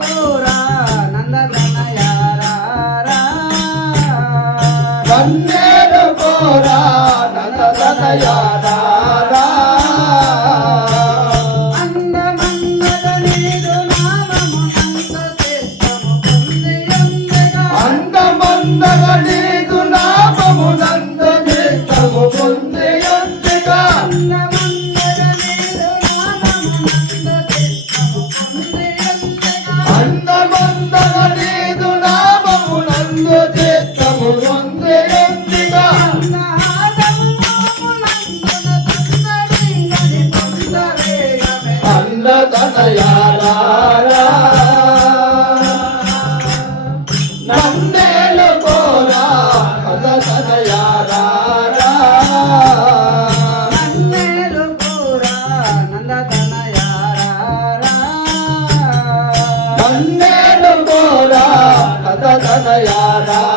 కూరా દયા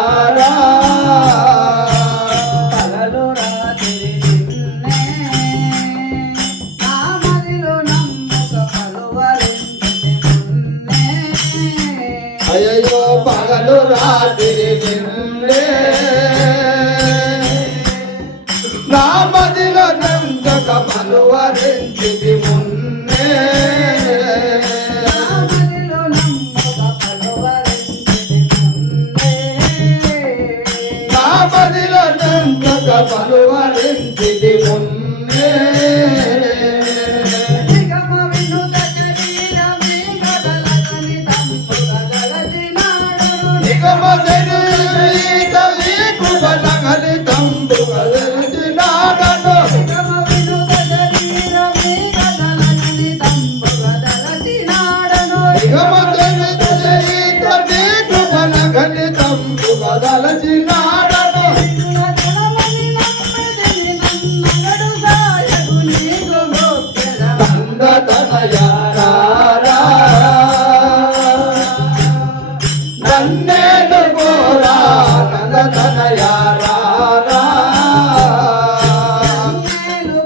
నన్నేలు కోరా నందతనయారా నన్నేలు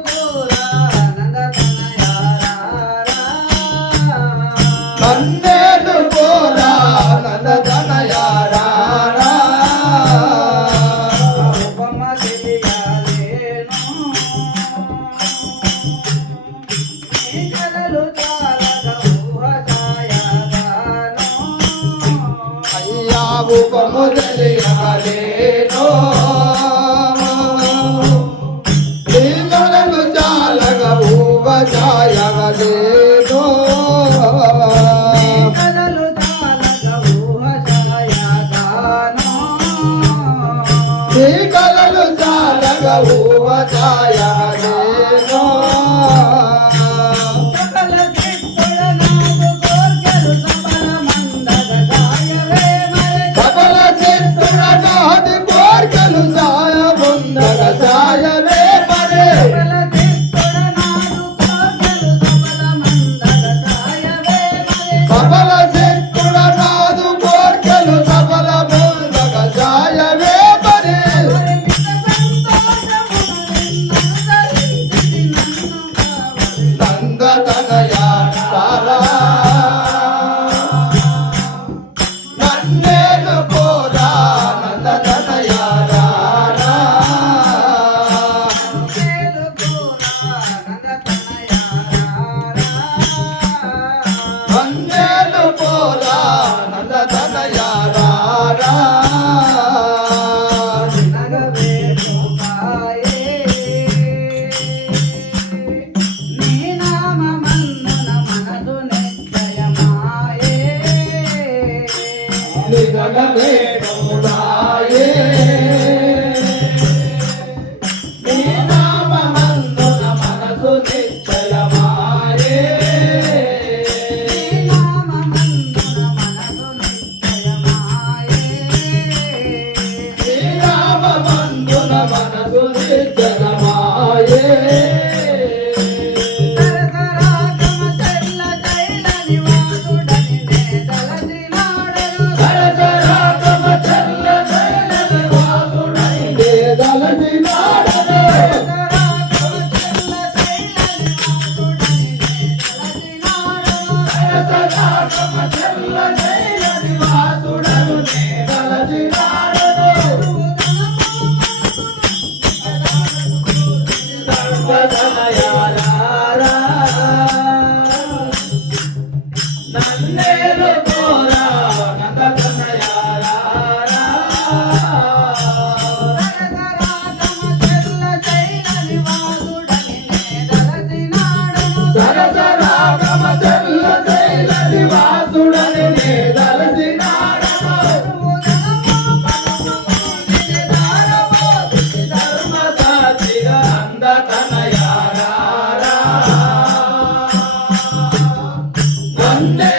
da మందున మనసు నిర్జనమాయే Come on, tell me, tell me, tell me. ధర్మదలయాలారా. Sunday.